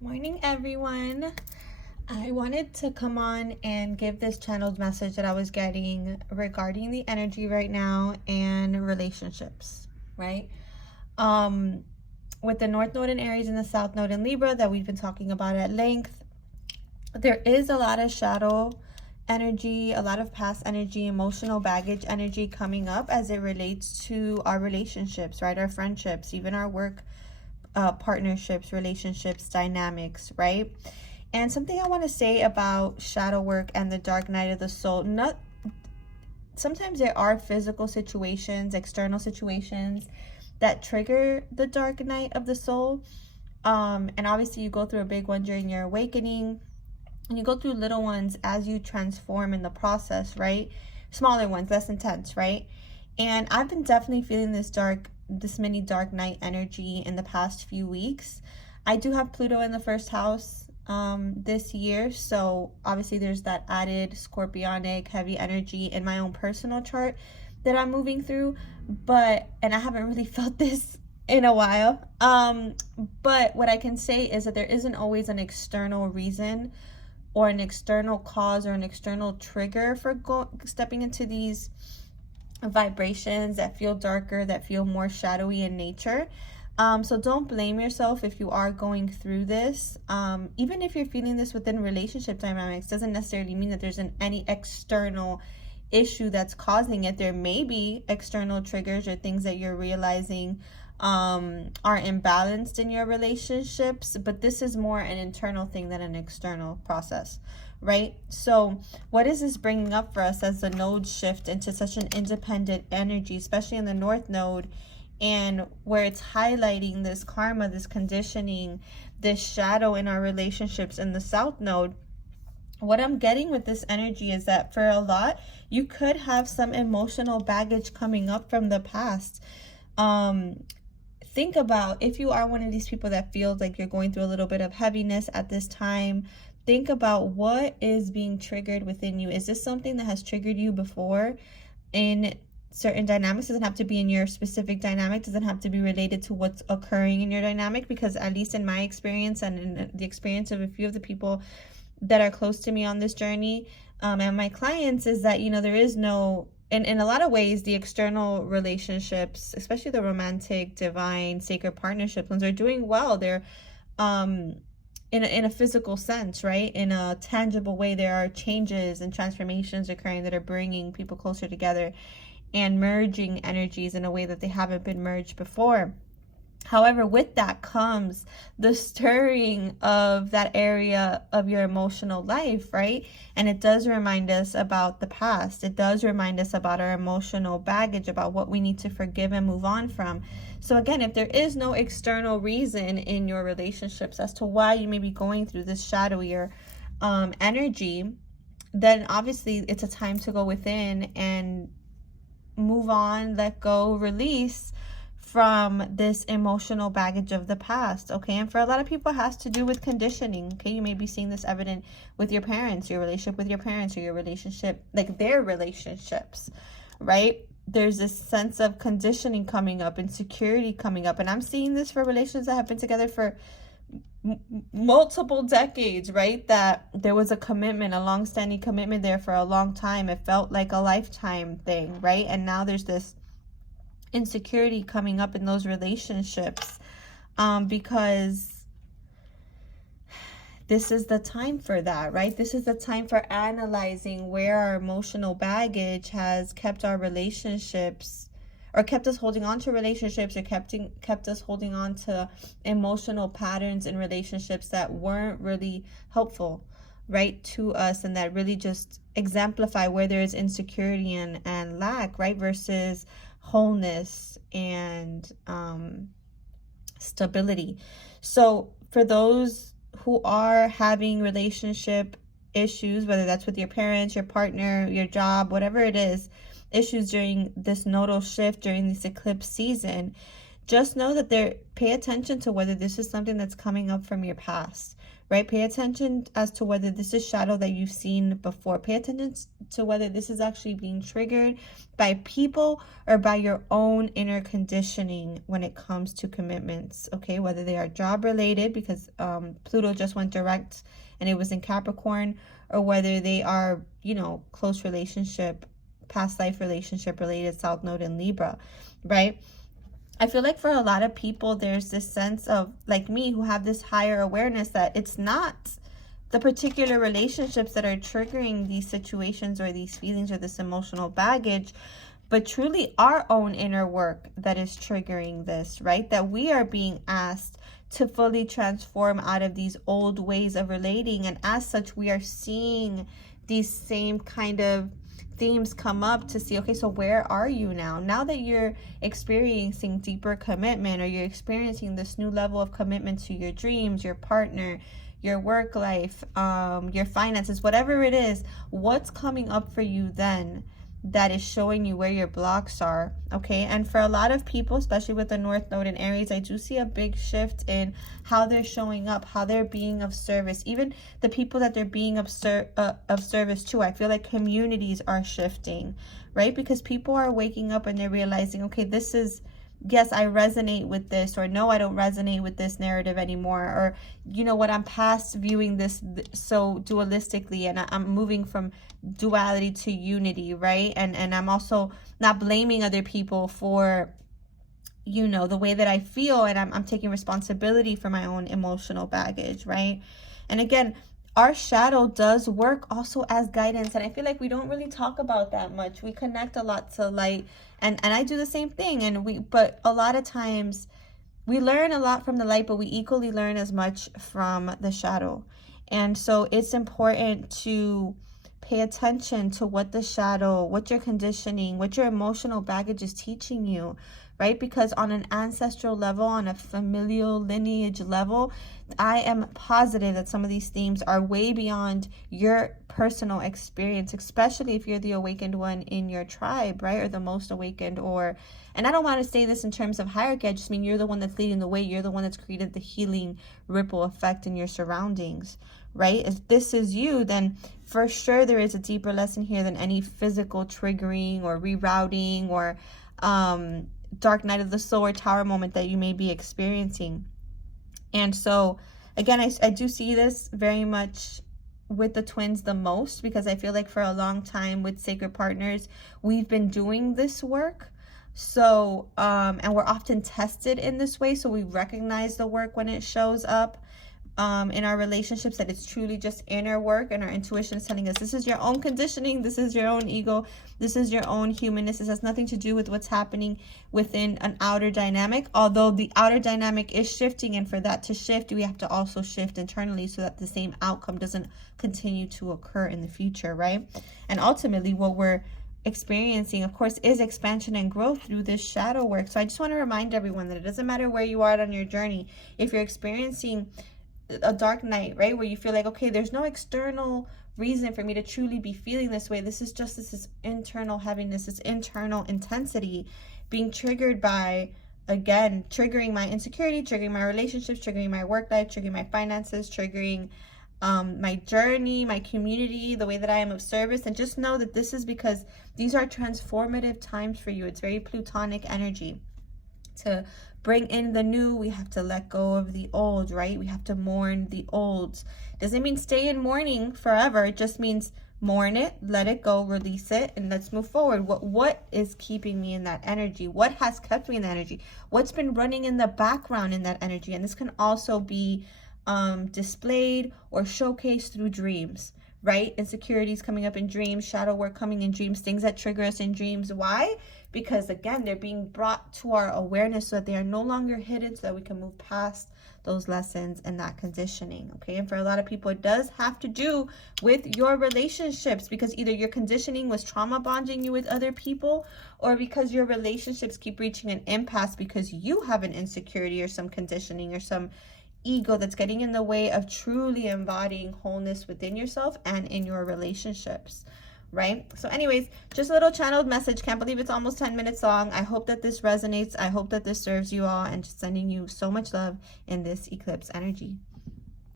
Morning, everyone. I wanted to come on and give this channeled message that I was getting regarding the energy right now and relationships, right? With the North Node in Aries and the South Node in Libra that we've been talking about at length, there is a lot of shadow energy, a lot of past energy, emotional baggage energy coming up as it relates to our relationships, right? Our friendships, even our work partnerships, relationships, dynamics, right? And something I want to say about shadow work and the dark night of the soul, sometimes there are physical situations, external situations that trigger the dark night of the soul. And obviously you go through a big one during your awakening, and you go through little ones as you transform in the process, right? Smaller ones, less intense, right? And I've been definitely feeling this mini dark night energy in the past few weeks. I do have Pluto in the first house this year, so obviously there's that added scorpionic heavy energy in my own personal chart that I'm moving through, and I haven't really felt this in a while. But what I can say is that there isn't always an external reason or an external cause or an external trigger for stepping into these vibrations that feel darker, that feel more shadowy in nature. So don't blame yourself if you are going through this. Even if you're feeling this within relationship dynamics, doesn't necessarily mean that there's any external issue that's causing it. There may be external triggers or things that you're realizing are imbalanced in your relationships, but this is more an internal thing than an external process, right? So what is this bringing up for us as the nodes shift into such an independent energy, especially in the North Node, and where it's highlighting this karma, this conditioning, this shadow in our relationships in the South Node? What I'm getting with this energy is that for a lot, you could have some emotional baggage coming up from the past. Think about if you are one of these people that feels like you're going through a little bit of heaviness at this time. Think about what is being triggered within you. Is this something that has triggered you before in certain dynamics? Doesn't have to be in your specific dynamic, doesn't have to be related to what's occurring in your dynamic, because at least in my experience and in the experience of a few of the people that are close to me on this journey, and my clients, is that, there is no, in a lot of ways, the external relationships, especially the romantic, divine, sacred partnerships, ones, are doing well. They're in a physical sense, right? In a tangible way, there are changes and transformations occurring that are bringing people closer together and merging energies in a way that they haven't been merged before. However, with that comes the stirring of that area of your emotional life, right? And it does remind us about the past. It does remind us about our emotional baggage, about what we need to forgive and move on from. So again, if there is no external reason in your relationships as to why you may be going through this shadowier energy, then obviously it's a time to go within and move on, let go, release from this emotional baggage of the past, okay? And for a lot of people, it has to do with conditioning, okay? You may be seeing this evident with your parents, your relationship with your parents, or your relationship, like their relationships, right? There's this sense of conditioning coming up, insecurity coming up, and I'm seeing this for relationships that have been together for multiple decades, right? That there was a commitment, a long-standing commitment there for a long time. It felt like a lifetime thing, right? And now there's this insecurity coming up in those relationships, because this is the time for that, right? This is the time for analyzing where our emotional baggage has kept our relationships, or kept us holding on to relationships, or kept us holding on to emotional patterns in relationships that weren't really helpful, right, to us, and that really just exemplify where there is insecurity and lack, right, versus wholeness and stability. So for those who are having relationship issues, whether that's with your parents, your partner, your job, whatever it is, issues during this nodal shift, during this eclipse season, just know that pay attention to whether this is something that's coming up from your past, right? Pay attention as to whether this is shadow that you've seen before. Pay attention to whether this is actually being triggered by people or by your own inner conditioning when it comes to commitments, okay? Whether they are job related, because Pluto just went direct and it was in Capricorn, or whether they are, you know, close relationship, past life relationship related, South Node in Libra, right? I feel like for a lot of people, there's this sense of, like me, who have this higher awareness that it's not the particular relationships that are triggering these situations or these feelings or this emotional baggage, but truly our own inner work that is triggering this, right? That we are being asked to fully transform out of these old ways of relating. And as such, we are seeing these same kind of themes come up to see, okay, so where are you now that you're experiencing deeper commitment, or you're experiencing this new level of commitment to your dreams, your partner, your work life, your finances, whatever it is, what's coming up for you then that is showing you where your blocks are, okay? And for a lot of people, especially with the North Node in Aries, I do see a big shift in how they're showing up, how they're being of service. Even the people that they're being of service to, I feel like communities are shifting, right? Because people are waking up and they're realizing, okay, this is, yes, I resonate with this, or no, I don't resonate with this narrative anymore, or you know what, I'm past viewing this so dualistically, and I'm moving from duality to unity, right? And I'm also not blaming other people for, you know, the way that I feel, and I'm taking responsibility for my own emotional baggage, right? And again, our shadow does work also as guidance, and I feel like we don't really talk about that much. We connect a lot to light, and I do the same thing, but a lot of times we learn a lot from the light, but we equally learn as much from the shadow. And so it's important to pay attention to what the shadow, what your conditioning, what your emotional baggage is teaching you, right? Because on an ancestral level, on a familial lineage level, I am positive that some of these themes are way beyond your personal experience, especially if you're the awakened one in your tribe, right? Or the most awakened, and I don't want to say this in terms of hierarchy, I just mean you're the one that's leading the way. You're the one that's created the healing ripple effect in your surroundings, right? If this is you, then for sure there is a deeper lesson here than any physical triggering or rerouting or dark night of the soul or tower moment that you may be experiencing. And so again, I do see this very much with the twins the most, because I feel like for a long time with sacred partners, we've been doing this work. So and we're often tested in this way, so we recognize the work when it shows up in our relationships, that it's truly just inner work, and our intuition is telling us this is your own conditioning, this is your own ego, this is your own humanness. This has nothing to do with what's happening within an outer dynamic, although the outer dynamic is shifting, and for that to shift, we have to also shift internally so that the same outcome doesn't continue to occur in the future, right? And ultimately what we're experiencing, of course, is expansion and growth through this shadow work. So I just want to remind everyone that it doesn't matter where you are on your journey. If you're experiencing a dark night, right, where you feel like, okay, there's no external reason for me to truly be feeling this way, this is just this internal heaviness, this internal intensity being triggered by, again, triggering my insecurity, triggering my relationships, triggering my work life, triggering my finances, triggering my journey, my community, the way that I am of service. And just know that this is because these are transformative times for you. It's very Plutonic energy. To bring in the new, we have to let go of the old, right? We have to mourn the old. Doesn't mean stay in mourning forever. It just means mourn it, let it go, release it, and let's move forward. What is keeping me in that energy? What has kept me in that energy? What's been running in the background in that energy? And this can also be displayed or showcased through dreams, right? Insecurities coming up in dreams, shadow work coming in dreams, things that trigger us in dreams. Why? Because again, they're being brought to our awareness so that they are no longer hidden, so that we can move past those lessons and that conditioning, okay? And for a lot of people, it does have to do with your relationships, because either your conditioning was trauma bonding you with other people, or because your relationships keep reaching an impasse because you have an insecurity or some conditioning or some ego that's getting in the way of truly embodying wholeness within yourself and in your relationships, right? So anyways, just a little channeled message. Can't believe it's almost 10 minutes long. I hope that this resonates. I hope that this serves you all, and just sending you so much love in this eclipse energy.